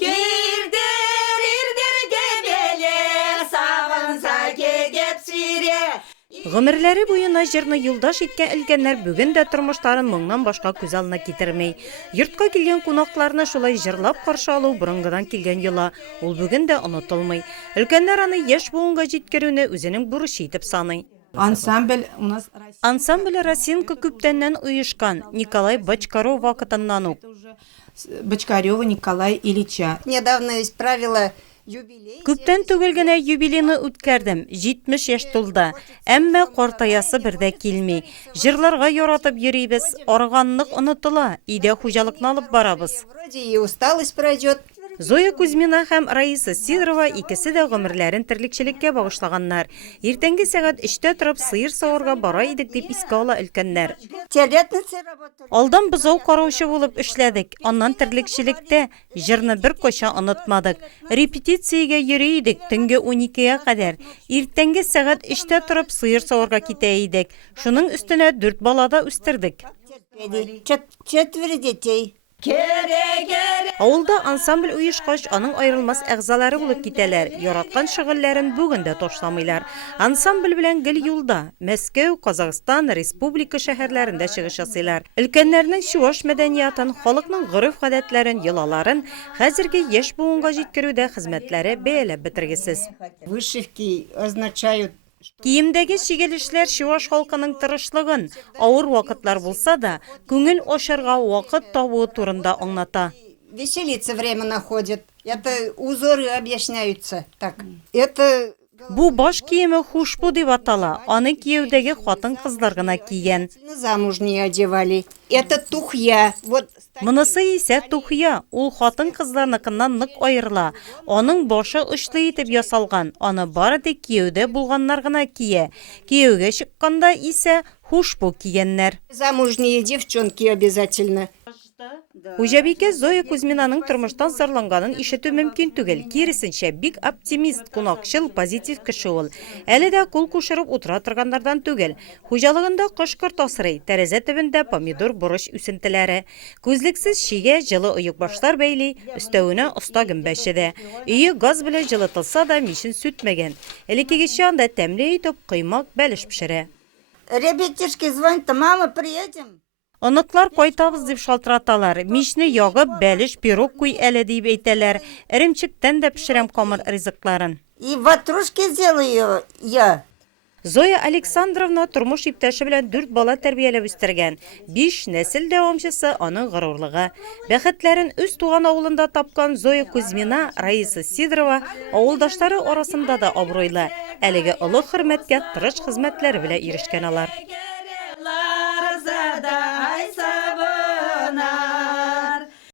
Кирдер кебеле, сағынса кегеп сире. Гомерләре буена җырны юлдаш иткән өлкәннәр бүген дә тормыштарын моңнан башка күз алдына китермәй. Йортка килгән кунакларны шулай җырлап каршы алу борынгыдан килгән йола. Ул бүген дә онытылмый. Өлкәннәр аны яшь буынга җиткерүне үзенең бурычы итеп саный. Ансамбль у нас Ансамбль Росинка күптәннән оешкан. Николай Бочкаров вакытыннан ук. Бочкарева Николая Ильича. Недавно исправила юбилей. Күптән түгел генә юбилейны үткәрдем. 70 яшь тулды. Әмма картаясы бердә килми. Җырларга яратып йөрибез. Арганлык онытыла. Өйдә хуҗалыкны алып барабыз. Вроде и усталость пройдет. Зоя Кузьмина һәм Раиса Сидорова икесе дә гомерләрен терлекчелеккә багышлаганнар. Иртәнге сәгать 3-тә торып сыер саварга бара идек дип искә ала өлкәннәр. Телятницы работали. Алдан бозау караучы булып эшләдек. Аннан терлекчелектә җырны бер кайчан онытмадык. Репетициягә йөри идек төнге 12-гә кадәр. Иртәнге сәгать 3-тә торып сыер саварга китә идек. Шуның өстенә 4 балада үстердек. Четверо детей. Авылда ансамбль уешкач, аның айрылмас әгъзалары булып китәләр. Яраткан шөгыльләрен бүген дә ташламыйлар. Ансамбль белән гел юлда Мәскәү, Казакстан, республика шәһәрләрендә чыгыш ясыйлар. Өлкәннәрнең чуаш мәдәниятын, халыкның гореф-гадәтләрен, йолаларын хәзерге яшь буынга җиткерүдә хезмәтләре бәяләп бетергесез. Вышивки означают. Киемдәге чигелешләр чуаш халкының тырышлыгын, авыр вакытлар булса да, күңел ачарга вакыт табуы турында аңлата. Веселиться время находит. Это узоры объясняются. Так, это... Бу баш киеме хушбу дип атала. Аны кияүдәге хатын-кызлар гына кигән. Замужние одевали. Это тухья. Вот. Монысы исә тухья. Ул хатын-кызларныкыннан нык аерыла. Аның башы очлы итеп ясалган. Аны бары тик кияүдә булганнар гына кия. Кияүгә чыкканда исә хушбу кигәннәр. Замужние девчонки обязательно. Хуҗабикә Зоя Кузьминаның тормыштан зарланганын ишетү мөмкин түгел. Киресенчә, бик оптимист, кунакчыл, позитив кеше ул. Әле дә кул кушырып утыра торганнардан түгел. Хуҗалыгында кышкырт асрый, тәрәзә төбендә помидор борыч үсентеләре. Күзлексез шигә җылы оек башлар бәйли, өстәвенә оста гөмбәче дә. Өе газ белән җылытылса да мишен сүтмәгән. Элеккегечә анда тәмле итеп кыймак, бәлеш пешерә. Ребятишки звонят, мама, приедем. Оныклар кайтабыз дип шалтыраталар. Мишне ягып, бәлеш, пирог куй әле дип әйтәләр. Эремчектән дә пешерәм камыр ризыкларын. И ватрушки сделаю я. Зоя Александровна тормыш иптәше белән 4 бала тәрбияләп үстергән. 5 нәсел дәвамчысы аның горурлыгы. Бәхетләрен үз туган авылында тапкан Зоя Кузьмина, Раиса Сидорова авылдашлары арасында да абруйлы. Әлеге олы хөрмәткә тырыш хезмәтләре белән ирешкән алар.